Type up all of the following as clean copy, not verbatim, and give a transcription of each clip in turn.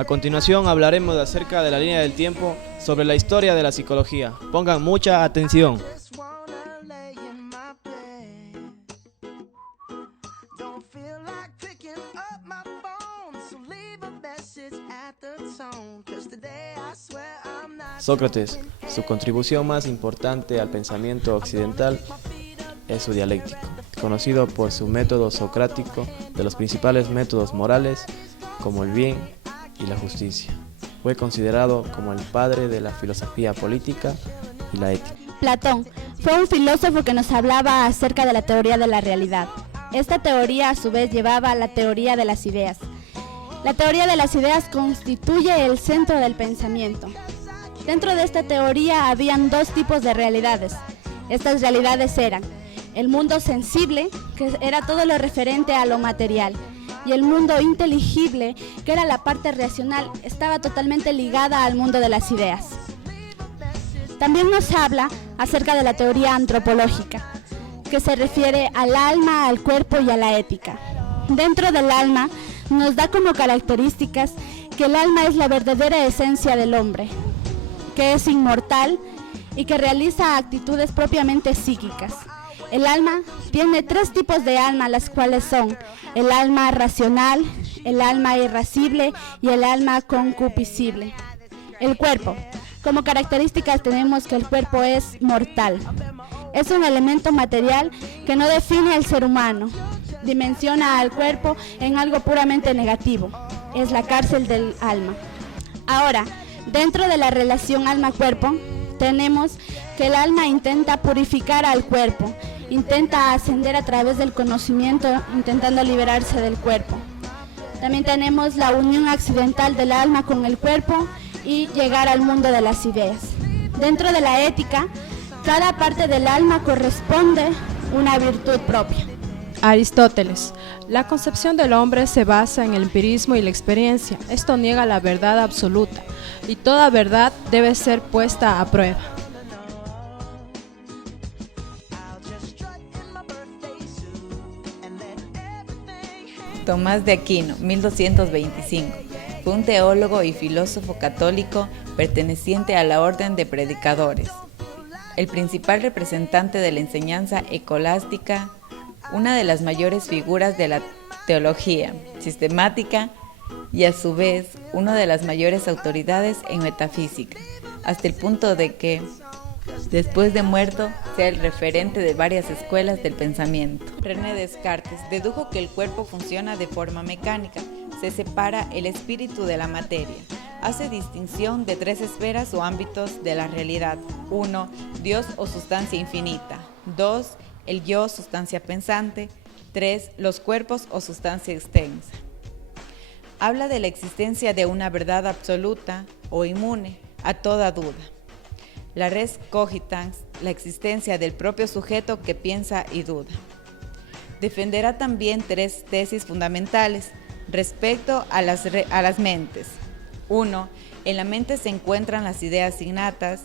A continuación hablaremos acerca de la línea del tiempo sobre la historia de la psicología. Pongan mucha atención. Sócrates, su contribución más importante al pensamiento occidental es su dialéctico, conocido por su método socrático de los principales métodos morales como el bien y la justicia. Fue considerado como el padre de la filosofía política y la ética. Platón fue un filósofo que nos hablaba acerca de la teoría de la realidad. Esta teoría a su vez llevaba a la teoría de las ideas. La teoría de las ideas constituye el centro del pensamiento. Dentro de esta teoría habían dos tipos de realidades. Estas realidades eran el mundo sensible, que era todo lo referente a lo material, y el mundo inteligible, que era la parte racional, estaba totalmente ligada al mundo de las ideas. También nos habla acerca de la teoría antropológica, que se refiere al alma, al cuerpo y a la ética. Dentro del alma nos da como características que el alma es la verdadera esencia del hombre, que es inmortal y que realiza actitudes propiamente psíquicas. El alma tiene tres tipos de alma, las cuales son el alma racional, el alma irascible y el alma concupiscible. El cuerpo. Como características tenemos que el cuerpo es mortal. Es un elemento material que no define al ser humano. Dimensiona al cuerpo en algo puramente negativo. Es la cárcel del alma. Ahora, dentro de la relación alma-cuerpo, tenemos que el alma intenta purificar al cuerpo, intenta ascender a través del conocimiento, intentando liberarse del cuerpo. También tenemos la unión accidental del alma con el cuerpo y llegar al mundo de las ideas. Dentro de la ética, cada parte del alma corresponde una virtud propia. Aristóteles. La concepción del hombre se basa en el empirismo y la experiencia. Esto niega la verdad absoluta y toda verdad debe ser puesta a prueba. Tomás de Aquino, 1225, fue un teólogo y filósofo católico perteneciente a la orden de predicadores, el principal representante de la enseñanza escolástica, una de las mayores figuras de la teología sistemática y a su vez una de las mayores autoridades en metafísica, hasta el punto de que, después de muerto, sea el referente de varias escuelas del pensamiento. René Descartes dedujo que el cuerpo funciona de forma mecánica, se separa el espíritu de la materia. Hace distinción de tres esferas o ámbitos de la realidad. 1. Dios o sustancia infinita. 2. El yo, sustancia pensante. 3. Los cuerpos o sustancia extensa. Habla de la existencia de una verdad absoluta o inmune a toda duda. La res cogitans, la existencia del propio sujeto que piensa y duda. Defenderá también tres tesis fundamentales respecto a las mentes. 1. En la mente se encuentran las ideas innatas.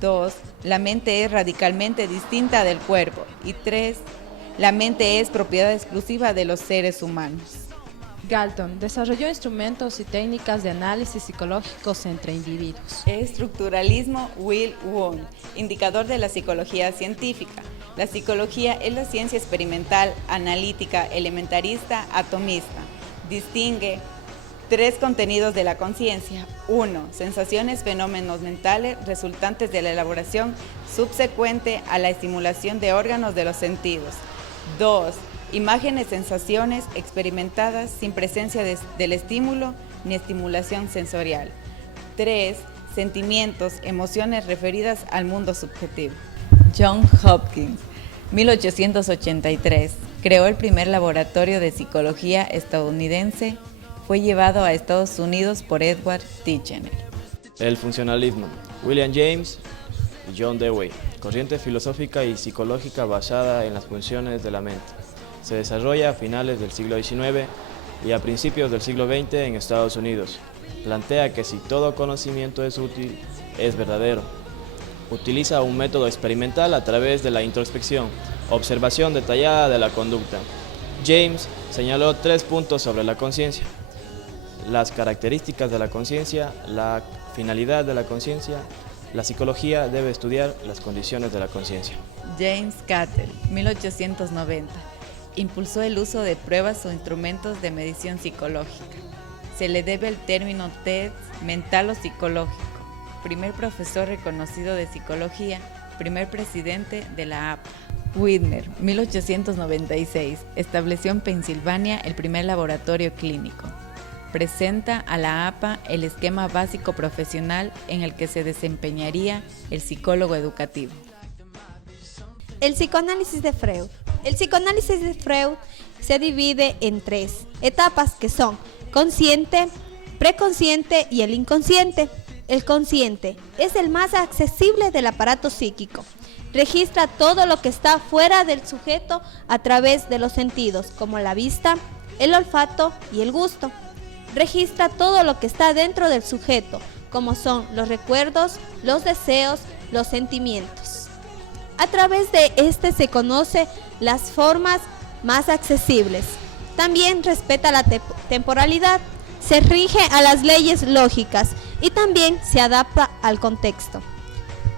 2. La mente es radicalmente distinta del cuerpo. Y 3. La mente es propiedad exclusiva de los seres humanos. Galton desarrolló instrumentos y técnicas de análisis psicológicos entre individuos. Estructuralismo Will Wundt, indicador de la psicología científica. La psicología es la ciencia experimental, analítica, elementarista, atomista. Distingue tres contenidos de la conciencia. 1. Sensaciones, fenómenos mentales resultantes de la elaboración subsecuente a la estimulación de órganos de los sentidos. 2. Imágenes, sensaciones experimentadas sin presencia del estímulo ni estimulación sensorial. 3. Sentimientos, emociones referidas al mundo subjetivo. John Hopkins, 1883, creó el primer laboratorio de psicología estadounidense. Fue llevado a Estados Unidos por Edward Titchener. El funcionalismo. William James y John Dewey. Corriente filosófica y psicológica basada en las funciones de la mente. Se desarrolla a finales del siglo XIX y a principios del siglo XX en Estados Unidos. Plantea que si todo conocimiento es útil, es verdadero. Utiliza un método experimental a través de la introspección, observación detallada de la conducta. James señaló 3 puntos sobre la conciencia: las características de la conciencia, la finalidad de la conciencia. La psicología debe estudiar las condiciones de la conciencia. James Cattell, 1890. Impulsó el uso de pruebas o instrumentos de medición psicológica. Se le debe el término test mental o psicológico. Primer profesor reconocido de psicología, primer presidente de la APA. Widmer, 1896. Estableció en Pensilvania el primer laboratorio clínico. Presenta a la APA el esquema básico profesional en el que se desempeñaría el psicólogo educativo. El psicoanálisis de Freud. El psicoanálisis de Freud se divide en 3 etapas que son consciente, preconsciente y el inconsciente. El consciente es el más accesible del aparato psíquico. Registra todo lo que está fuera del sujeto a través de los sentidos, como la vista, el olfato y el gusto. Registra todo lo que está dentro del sujeto, como son los recuerdos, los deseos, los sentimientos. A través de este se conoce las formas más accesibles. También respeta la temporalidad, se rige a las leyes lógicas y también se adapta al contexto.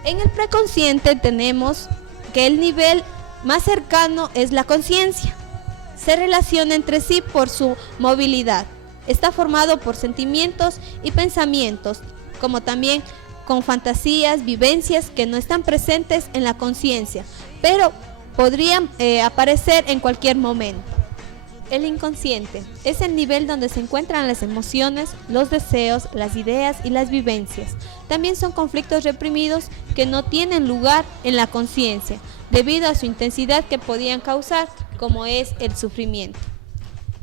En el preconsciente tenemos que el nivel más cercano es la conciencia. Se relaciona entre sí por su movilidad. Está formado por sentimientos y pensamientos, como también con fantasías, vivencias que no están presentes en la conciencia, pero podrían aparecer en cualquier momento. El inconsciente es el nivel donde se encuentran las emociones, los deseos, las ideas y las vivencias. También son conflictos reprimidos que no tienen lugar en la conciencia, debido a su intensidad que podían causar, como es el sufrimiento.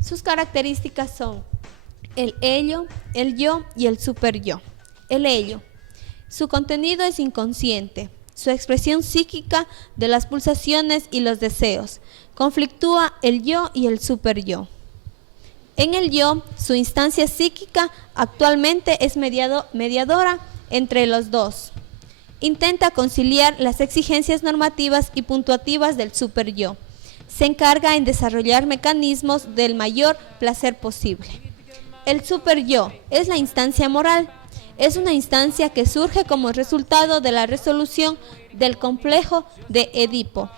Sus características son el ello, el yo y el superyo. El ello. Su contenido es inconsciente. Su expresión psíquica de las pulsaciones y los deseos. Conflictúa el yo y el superyo. En el yo, su instancia psíquica actualmente es mediadora entre los dos. Intenta conciliar las exigencias normativas y puntuativas del superyo. Se encarga en desarrollar mecanismos del mayor placer posible. El superyo es la instancia moral. Es una instancia que surge como resultado de la resolución del complejo de Edipo.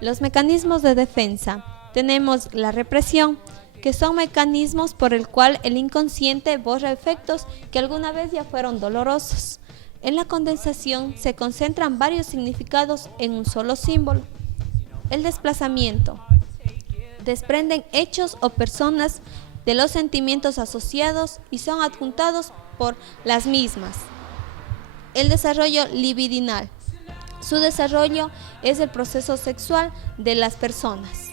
Los mecanismos de defensa. Tenemos la represión, que son mecanismos por el cual el inconsciente borra efectos que alguna vez ya fueron dolorosos. En la condensación se concentran varios significados en un solo símbolo. El desplazamiento. Desprenden hechos o personas de los sentimientos asociados y son adjuntados por las mismas. El desarrollo libidinal. Su desarrollo es el proceso sexual de las personas.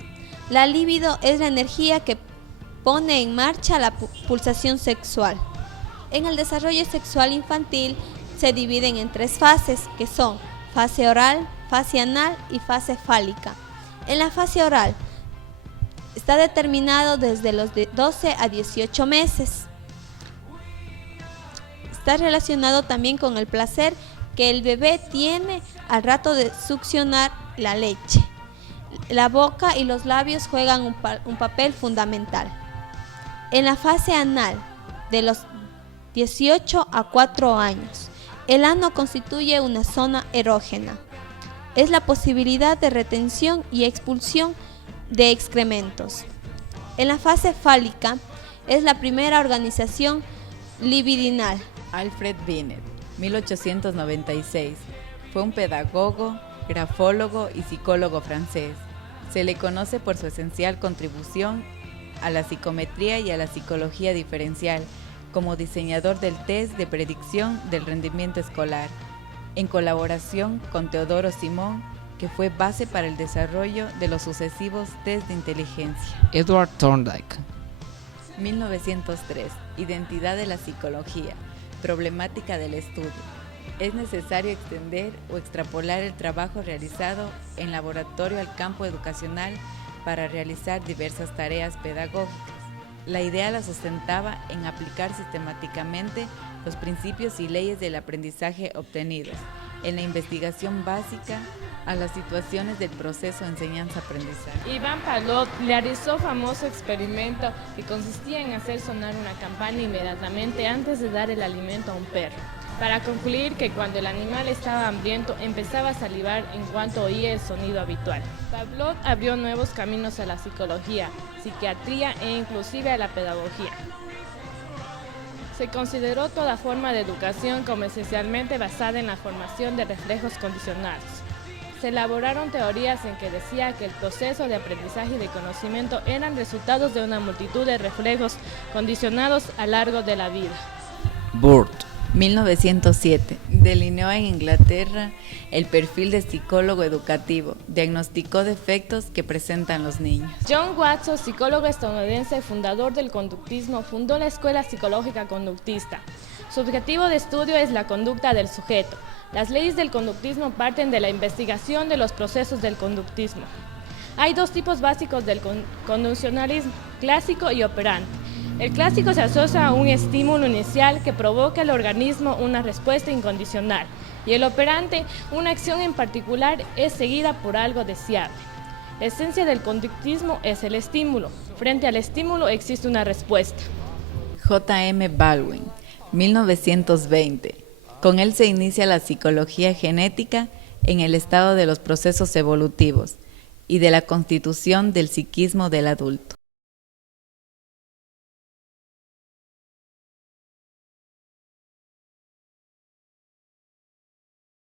La libido es la energía que pone en marcha la pulsación sexual. En el desarrollo sexual infantil se dividen en 3 fases, que son fase oral, fase anal y fase fálica. En la fase oral está determinado desde los 12 a 18 meses. Está relacionado también con el placer que el bebé tiene al rato de succionar la leche. La boca y los labios juegan un papel fundamental. En la fase anal, de los 18 a 4 años, el ano constituye una zona erógena. Es la posibilidad de retención y expulsión de excrementos. En la fase fálica es la primera organización libidinal. Alfred Binet, 1896. Fue un pedagogo, grafólogo y psicólogo francés. Se le conoce por su esencial contribución a la psicometría y a la psicología diferencial, como diseñador del test de predicción del rendimiento escolar, en colaboración con Teodoro Simón, que fue base para el desarrollo de los sucesivos test de inteligencia. Edward Thorndike. 1903. Identidad de la psicología. Problemática del estudio. Es necesario extender o extrapolar el trabajo realizado en laboratorio al campo educacional para realizar diversas tareas pedagógicas. La idea la sustentaba en aplicar sistemáticamente los principios y leyes del aprendizaje obtenidos en la investigación básica a las situaciones del proceso enseñanza-aprendizaje. Ivan Pavlov realizó famoso experimento que consistía en hacer sonar una campana inmediatamente antes de dar el alimento a un perro, para concluir que cuando el animal estaba hambriento empezaba a salivar en cuanto oía el sonido habitual. Pavlov abrió nuevos caminos a la psicología, psiquiatría e inclusive a la pedagogía. Se consideró toda forma de educación como esencialmente basada en la formación de reflejos condicionados. Se elaboraron teorías en que decía que el proceso de aprendizaje y de conocimiento eran resultados de una multitud de reflejos condicionados a lo largo de la vida. Burt. 1907. Delineó en Inglaterra el perfil de psicólogo educativo. Diagnosticó defectos que presentan los niños. John Watson, psicólogo estadounidense, fundador del conductismo, fundó la Escuela Psicológica Conductista. Su objetivo de estudio es la conducta del sujeto. Las leyes del conductismo parten de la investigación de los procesos del conductismo. Hay dos tipos básicos del conduccionalismo, clásico y operante. El clásico se asocia a un estímulo inicial que provoca al organismo una respuesta incondicional, y el operante, una acción en particular, es seguida por algo deseable. La esencia del conductismo es el estímulo. Frente al estímulo existe una respuesta. J.M. Baldwin, 1920. Con él se inicia la psicología genética en el estado de los procesos evolutivos y de la constitución del psiquismo del adulto.